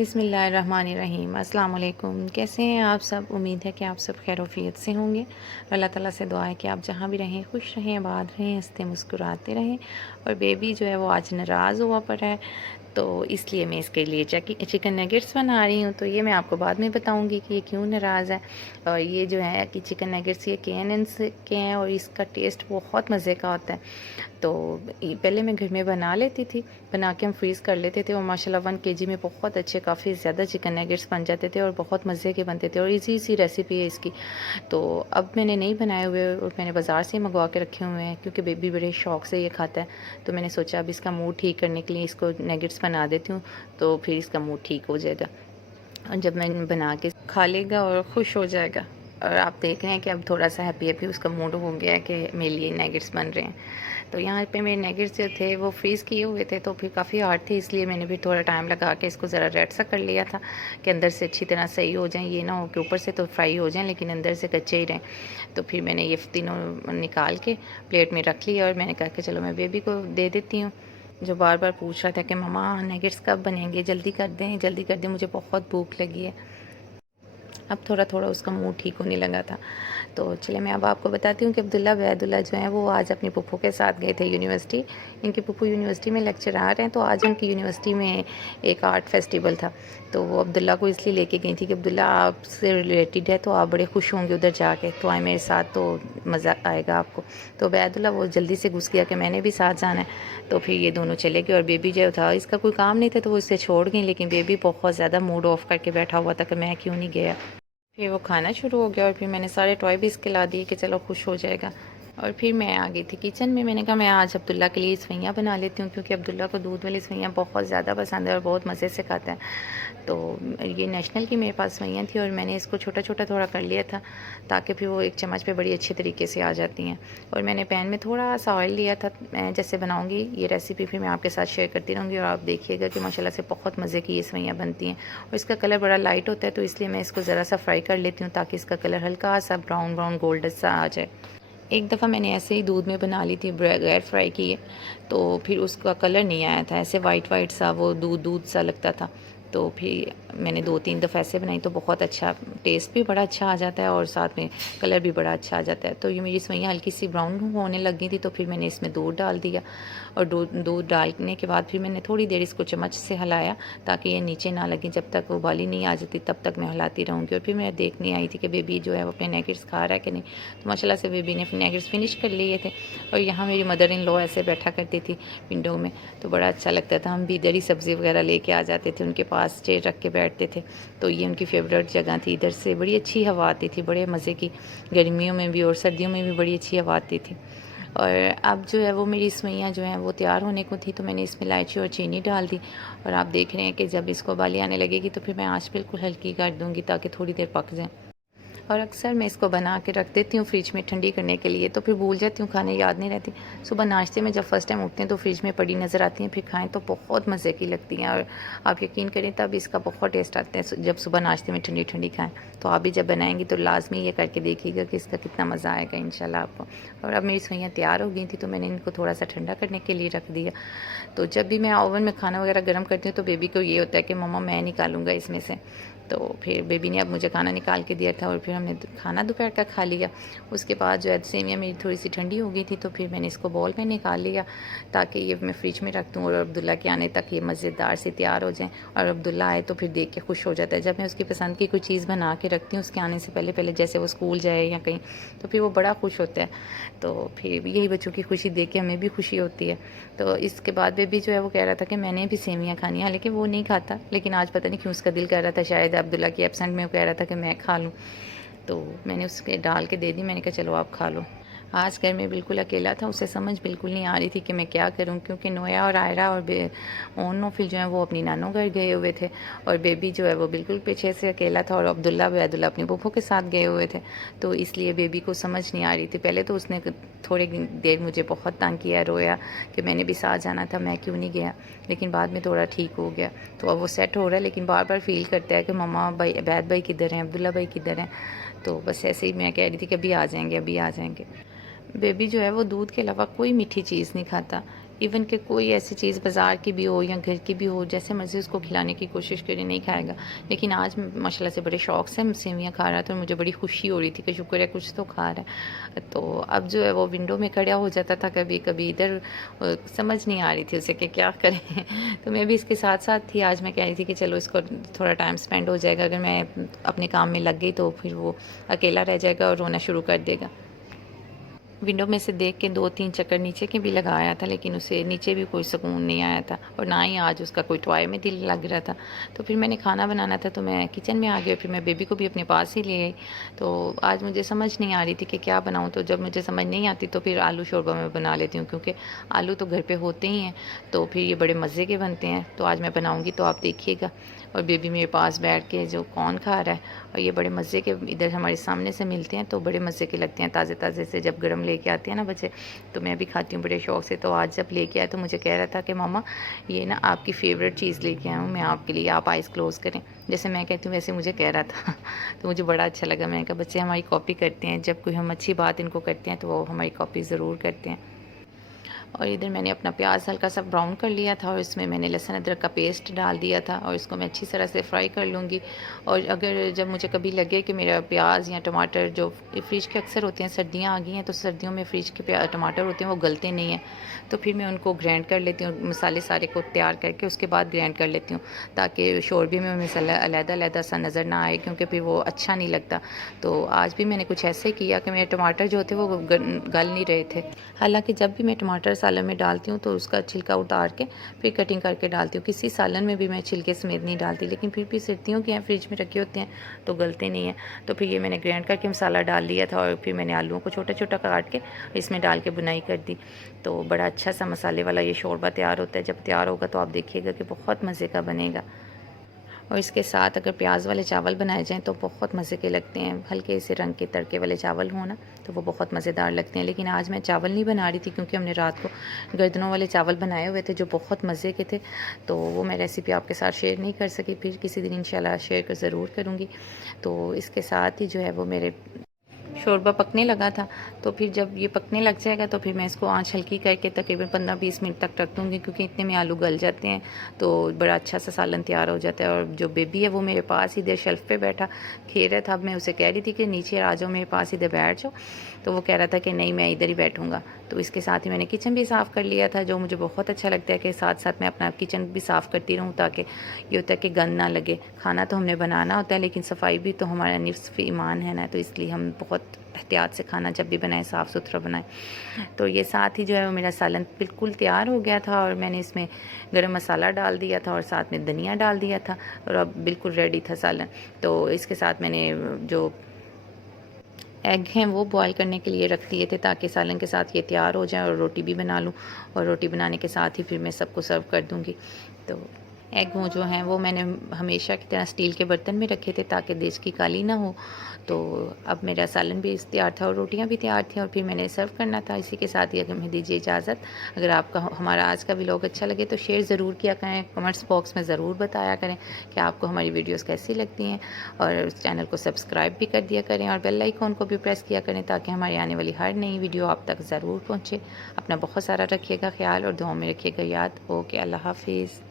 बिस्मिल्लाहिर्रहमानिर्रहीम। अस्सलाम वालेकुम। कैसे हैं आप सब? उम्मीद है कि आप सब खैर-ओ-फ़ियत से होंगे। अल्लाह ताला से दुआ है कि आप जहाँ भी रहें खुश रहें, आबाद रहें, हँसते मुस्कुराते रहें। और बेबी जो है वो आज नाराज़ हुआ पड़ा है, तो इसलिए मैं इसके लिए चिकन नगेट्स बना रही हूँ। तो ये मैं आपको बाद में बताऊँगी कि ये क्यों नाराज़ है। और ये जो है कि चिकन नगेट्स ये KNN से के हैं और इसका टेस्ट बहुत मज़े का होता है। तो पहले मैं घर में बना लेती थी, बना के हम फ्रीज़ कर लेते थे और माशाल्लाह 1 केजी में बहुत अच्छे काफ़ी ज़्यादा चिकन नगेट्स बन जाते थे और बहुत मज़े के बनते थे और ईज़ी सी रेसिपी है इसकी। तो अब मैंने नहीं बनाए हुए और मैंने बाज़ार से ही मंगवा के रखे हुए हैं क्योंकि बेबी बड़े शौक़ से ये खाता है। तो मैंने सोचा अब इसका मूड ठीक करने के लिए इसको नगेट्स बना देती हूँ, तो फिर इसका मूड ठीक हो जाएगा। और जब मैं बना के खा लेगा और खुश हो जाएगा। और आप देख रहे हैं कि अब थोड़ा-सा हैप्पी-हैप्पी उसका मूड हो गया है कि मेरे लिए नगेट्स बन रहे हैं। तो यहाँ पे मेरे नगेट्स जो थे वो फ्रीज़ किए हुए थे, तो फिर काफ़ी हार्ड थे, इसलिए मैंने भी थोड़ा टाइम लगा के इसको ज़रा रेड सा कर लिया था कि अंदर से अच्छी तरह सही हो जाएँ। ये ना हो कि ऊपर से तो फ्राई हो जाएँ लेकिन अंदर से कच्चे ही रहें। तो फिर मैंने ये तीनों निकाल के प्लेट में रख लिया और मैंने कहा कि चलो मैं बेबी को दे देती हूँ, जो बार-बार पूछ रहा था कि मम्मा नगेट्स कब बनेंगे? जल्दी कर दें, मुझे बहुत भूख लगी है। अब थोड़ा-थोड़ा उसका मूड ठीक होने लगा था। तो चलिए मैं अब आपको बताती हूँ कि अब्दुल्ला बैदुल्ला जो हैं वो आज अपनी फूफू के साथ गए थे यूनिवर्सिटी। इनकी फूफू यूनिवर्सिटी में लेक्चरार हैं, तो आज उनकी यूनिवर्सिटी में एक आर्ट फेस्टिवल था। तो वो अब्दुल्ला को इसलिए लेके गई थी कि अब्दुल्ला आपसे रिलेटेड है तो आप बड़े खुश होंगे उधर जाके, तो आए मेरे साथ तो मज़ा आएगा आपको। तो बैदुल्ला वो जल्दी से घुस गया कि मैंने भी साथ जाना है। तो फिर ये दोनों चले गए और बेबी जो था इसका कोई काम नहीं था तो वो इसे छोड़ गई, लेकिन बेबी बहुत ज़्यादा मूड ऑफ करके बैठा हुआ था कि मैं क्यों नहीं गया। फिर वो खाना शुरू हो गया और फिर मैंने सारे टॉय भी इसके ला दिए कि चलो खुश हो जाएगा। और फिर मैं आ गई थी किचन में। मैंने कहा मैं आज अब्दुल्ला के लिए सेवइयाँ बना लेती हूँ क्योंकि अब्दुल्ला को दूध वाली सेवइयाँ बहुत ज़्यादा पसंद है और बहुत मज़े से खाता है। तो ये नेशनल की मेरे पास सेवइयाँ थी और मैंने इसको छोटा-छोटा थोड़ा कर लिया था ताकि फिर वो एक चम्मच पे बड़ी अच्छी तरीके से आ जाती हैं। और मैंने पैन में थोड़ा-सा ऑयल लिया था। मैं जैसे बनाऊँगी ये रेसिपी फिर मैं आपके साथ शेयर करती रहूँगी और आप देखिएगा कि माशाल्लाह से बहुत मज़े की ये सेवइयाँ बनती हैं। और इसका कलर बड़ा लाइट होता है तो इसलिए मैं इसको ज़रा सा फ्राई कर लेती हूँ ताकि इसका कलर हल्का सा ब्राउन गोल्डन सा आ जाए। एक दफ़ा मैंने ऐसे ही दूध में बना ली थी बगैर फ्राई किए, तो फिर उसका कलर नहीं आया था, ऐसे वाइट सा वो दूध सा लगता था। तो फिर मैंने 2-3 दफ़ा ऐसे बनाई तो बहुत अच्छा टेस्ट भी बड़ा अच्छा आ जाता है और साथ में कलर भी बड़ा अच्छा आ जाता है। तो ये मेरी सेवइयाँ हल्की सी ब्राउन होने लगी थी तो फिर मैंने इसमें दूध डाल दिया और दूध डालने के बाद फिर मैंने थोड़ी देर इसको चम्मच से हिलाया ताकि ये नीचे ना लगे। जब तक उबाली नहीं आ जाती तब तक मैं हिलाती रहूँगी। और फिर मैं देखने आई थी कि बेबी जो है वो अपने नगेट्स खा रहा है कि नहीं। तो माशाल्लाह से बेबी ने अपने नगेट्स फिनिश कर लिए थे। और यहाँ मेरी मदर इन लॉ ऐसे बैठा करती थी विंडो में, तो बड़ा अच्छा लगता था। हम भी इधर ही सब्ज़ी वगैरह लेके आ जाते थे, उनके पास चेयर रख के बैठते थे। तो ये उनकी फ़ेवरेट जगह थी। इधर से बड़ी अच्छी हवा आती थी, बड़े मज़े की। गर्मियों में भी और सर्दियों में भी बड़ी अच्छी हवा आती थी। और अब जो है वो मेरी सेवइयाँ जो हैं वो तैयार होने को थी, तो मैंने इसमें इलायची और चीनी डाल दी। और आप देख रहे हैं कि जब इसको उबाली आने लगेगी तो फिर मैं आँच बिल्कुल हल्की कर दूँगी ताकि थोड़ी देर पक जाए। और अक्सर मैं इसको बना के रख देती हूँ फ्रिज में ठंडी करने के लिए, तो फिर भूल जाती हूँ खाने, याद नहीं रहती। सुबह नाश्ते में जब फर्स्ट टाइम उठते हैं तो फ्रिज में पड़ी नज़र आती हैं, फिर खाएँ तो बहुत मज़े की लगती हैं। और आप यकीन करें तब इसका बहुत टेस्ट आता है जब सुबह नाश्ते में ठंडी-ठंडी खाएँ। तो आप भी जब बनाएँगी तो लाज़मी ये करके देखिएगा कि इसका कितना मज़ा आएगा इंशाल्लाह आपको। और अब मेरी सेवइयाँ तैयार हो गई थी तो मैंने इनको थोड़ा-सा ठंडा करने के लिए रख दिया। तो जब भी मैं ओवन में खाना वगैरह गर्म करती हूँ तो बेबी को ये होता है कि मम्मा मैं निकालूँगा इसमें से। तो फिर बेबी ने अब मुझे खाना निकाल के दिया था और फिर हमने खाना दोपहर का खा लिया। उसके बाद जो है सेवइयाँ मेरी थोड़ी-सी ठंडी हो गई थी तो फिर मैंने इसको बाउल में निकाल लिया ताकि ये मैं फ्रिज में रख दूँ और अब्दुल्ला के आने तक ये मज़ेदार से तैयार हो जाएँ। और अब्दुल्ला आए तो फिर देख के खुश हो जाता है। जब मैं उसकी पसंद की कोई चीज़ बना के रखती हूँ उसके आने से पहले जैसे वो स्कूल जाए या कहीं, तो फिर वो बड़ा खुश होता है। तो फिर यही बच्चों की खुशी देख के हमें भी खुशी होती है। तो इसके बाद बेबी जो है वो कह रहा था कि मैंने भी सेवइयाँ खानी है, हालाँकि वो नहीं खाता, लेकिन आज पता नहीं क्यों उसका दिल कर रहा था, शायद अब्दुल्ला की एब्सेंट में वो कह रहा था कि मैं खा लूँ। तो मैंने उसके डाल के दे दी, मैंने कहा चलो आप खा लो। आज घर में बिल्कुल अकेला था, उसे समझ बिल्कुल नहीं आ रही थी कि मैं क्या करूँ क्योंकि नोया और आयरा और नोफिल जो है वो अपनी नानों घर गए हुए थे और बेबी जो है वो बिल्कुल पीछे से अकेला था और अब्दुल्ला बैदुल्ला अपनी फूफो के साथ गए हुए थे। तो इसलिए बेबी को समझ नहीं आ रही थी। पहले तो उसने थोड़ी देर मुझे बहुत तंग किया, रोया कि मैंने भी साथ जाना था, मैं क्यों नहीं गया, लेकिन बाद में थोड़ा ठीक हो गया। तो अब वो सेट हो रहा है लेकिन बार-बार फ़ील करता है कि मम्मा भाई बैद भाई किधर हैं, अब्दुल्ला भाई किधर हैं। तो बस ऐसे ही मैं कह रही थी कि अभी आ जाएँगे, अभी आ जाएँगे। बेबी जो है वो दूध के अलावा कोई मीठी चीज़ नहीं खाता, इवन कि कोई ऐसी चीज़ बाज़ार की भी हो या घर की भी हो, जैसे मर्ज़ी उसको खिलाने की कोशिश करें, नहीं खाएगा। लेकिन आज माशाल्लाह से बड़े शौक़ से सेवियाँ खा रहा था और मुझे बड़ी खुशी हो रही थी कि शुक्र है कुछ तो खा रहा है। तो अब जो है वो विंडो में खड़ा हो जाता था कभी-कभी इधर, समझ नहीं आ रही थी उसे कि क्या करें। तो मैं भी इसके साथ-साथ थी। आज मैं कह रही थी कि चलो इसको थोड़ा टाइम स्पेंड हो जाएगा, अगर मैं अपने काम में लग गई तो फिर वो अकेला रह जाएगा और रोना शुरू कर देगा। विंडो में से देख के 2-3 चक्कर नीचे के भी लगाया था, लेकिन उसे नीचे भी कोई सुकून नहीं आया था और ना ही आज उसका कोई टॉय में दिल लग रहा था। तो फिर मैंने खाना बनाना था तो मैं किचन में आ गई, फिर मैं बेबी को भी अपने पास ही ले आई। तो आज मुझे समझ नहीं आ रही थी कि क्या बनाऊँ, तो जब मुझे समझ नहीं आती तो फिर आलू शोरबा मैं बना लेती हूँ, क्योंकि आलू तो घर पर होते ही हैं, तो फिर ये बड़े मज़े के बनते हैं। तो आज मैं बनाऊँगी तो आप देखिएगा। और बेबी मेरे पास बैठ के जो कौन खा रहा है, और ये बड़े मज़े के इधर हमारे सामने से मिलते हैं तो बड़े मज़े के लगते हैं, ताज़े-ताज़े से जब गरम लेके आते हैं ना बच्चे, तो मैं भी खाती हूँ बड़े शौक़ से। तो आज जब लेके आया तो मुझे कह रहा था कि मम्मा ये ना आपकी फ़ेवरेट चीज़ लेके आया हूँ मैं आपके लिए, आप आइज़ क्लोज़ करें। जैसे मैं कहती हूँ वैसे मुझे कह रहा था। तो मुझे बड़ा अच्छा लगा। मैंने कहा बच्चे हमारी कॉपी करते हैं, जब कोई हम अच्छी बात इनको करते हैं तो वो हमारी कॉपी ज़रूर करते हैं। और इधर मैंने अपना प्याज हल्का सा ब्राउन कर लिया था और इसमें मैंने लहसुन अदरक का पेस्ट डाल दिया था और इसको मैं अच्छी तरह से फ्राई कर लूँगी। और अगर जब मुझे कभी लगे कि मेरा प्याज या टमाटर जो फ्रिज के अक्सर होते हैं, सर्दियाँ आ गई हैं तो सर्दियों में फ्रिज के टमाटर होते हैं वो गलते नहीं हैं, तो फिर मैं उनको ग्राइंड कर लेती हूँ, मसाले सारे को तैयार करके उसके बाद ग्राइंड कर लेती हूँ, ताकि शोरबे में मसाला अलग-अलग सा नज़र ना आए, क्योंकि फिर वो अच्छा नहीं लगता। तो आज भी मैंने कुछ ऐसे किया कि मेरे टमाटर जो थे वो गल नहीं रहे थे। हालाँकि जब भी मैं टमाटर सालन में डालती हूँ तो उसका छिलका उतार के फिर कटिंग करके डालती हूँ। किसी सालन में भी मैं छिलके समेत नहीं डालती, लेकिन फिर भी सर्दियों के हैं, फ्रिज में रखे होते हैं तो गलते नहीं हैं। तो फिर ये मैंने ग्राइंड करके मसाला डाल लिया था और फिर मैंने आलूओं को छोटा-छोटा काट के इसमें डाल के बुनाई कर दी। तो बड़ा अच्छा सा मसाले वाला ये शोरबा तैयार होता है। जब तैयार होगा तो आप देखिएगा कि बहुत मज़े का बनेगा। और इसके साथ अगर प्याज वाले चावल बनाए जाएँ तो बहुत मज़े के लगते हैं। हल्के से रंग के तड़के वाले चावल हों ना तो वो बहुत मज़ेदार लगते हैं। लेकिन आज मैं चावल नहीं बना रही थी, क्योंकि हमने रात को गर्दनों वाले चावल बनाए हुए थे जो बहुत मज़े के थे, तो वो मैं रेसिपी आपके साथ शेयर नहीं कर सकी। फिर किसी दिन इंशाल्लाह शेयर ज़रूर करूँगी। तो इसके साथ ही जो है वो मेरे शोरबा पकने लगा था, तो फिर जब ये पकने लग जाएगा तो फिर मैं इसको आँच हल्की करके तकरीबन 15-20 मिनट तक रख दूँगी, क्योंकि इतने में आलू गल जाते हैं तो बड़ा अच्छा सा सालन तैयार हो जाता है। और जो बेबी है वो मेरे पास इधर शेल्फ़ पे बैठा खेल रहा था। अब मैं उसे कह रही थी कि नीचे आ जाओ, मेरे पास इधर बैठ जाओ, तो वो कह रहा था कि नहीं मैं इधर ही बैठूँगा। तो इसके साथ ही मैंने किचन भी साफ़ कर लिया था, जो मुझे बहुत अच्छा लगता है कि साथ-साथ मैं अपना किचन भी साफ़ करती रहूँ, ताकि ये होता है कि गंद ना लगे। खाना तो हमने बनाना होता है, लेकिन सफाई भी तो हमारा निस्फ़ ईमान है ना, तो इसलिए हम बहुत एहतियात से खाना जब भी बनाएं साफ़ सुथरा बनाएं। तो ये साथ ही जो है वो मेरा सालन बिल्कुल तैयार हो गया था और मैंने इसमें गरम मसाला डाल दिया था और साथ में धनिया डाल दिया था और अब बिल्कुल रेडी था सालन। तो इसके साथ मैंने जो एग हैं वो बॉयल करने के लिए रख दिए थे, ताकि सालन के साथ ये तैयार हो जाए और रोटी भी बना लूँ, और रोटी बनाने के साथ ही फिर मैं सबको सर्व कर दूँगी। तो एग वो जो हैं वो मैंने हमेशा की तरह स्टील के बर्तन में रखे थे, ताकि देश की काली ना हो। तो अब मेरा सालन भी तैयार था और रोटियां भी तैयार थी और फिर मैंने सर्व करना था। इसी के साथ ही अगर हमें दीजिए इजाज़त। अगर आपका हमारा आज का व्लॉग अच्छा लगे तो शेयर ज़रूर किया करें, कमेंट्स बॉक्स में ज़रूर बताया करें कि आपको हमारी वीडियोस कैसी लगती हैं, और उस चैनल को सब्सक्राइब भी कर दिया करें और बेल आइकॉन को भी प्रेस किया करें, ताकि हमारी आने वाली हर नई वीडियो आप तक ज़रूर पहुँचे। अपना बहुत सारा रखिएगा ख्याल और दुआ में रखिएगा याद। ओके, अल्लाह हाफिज़।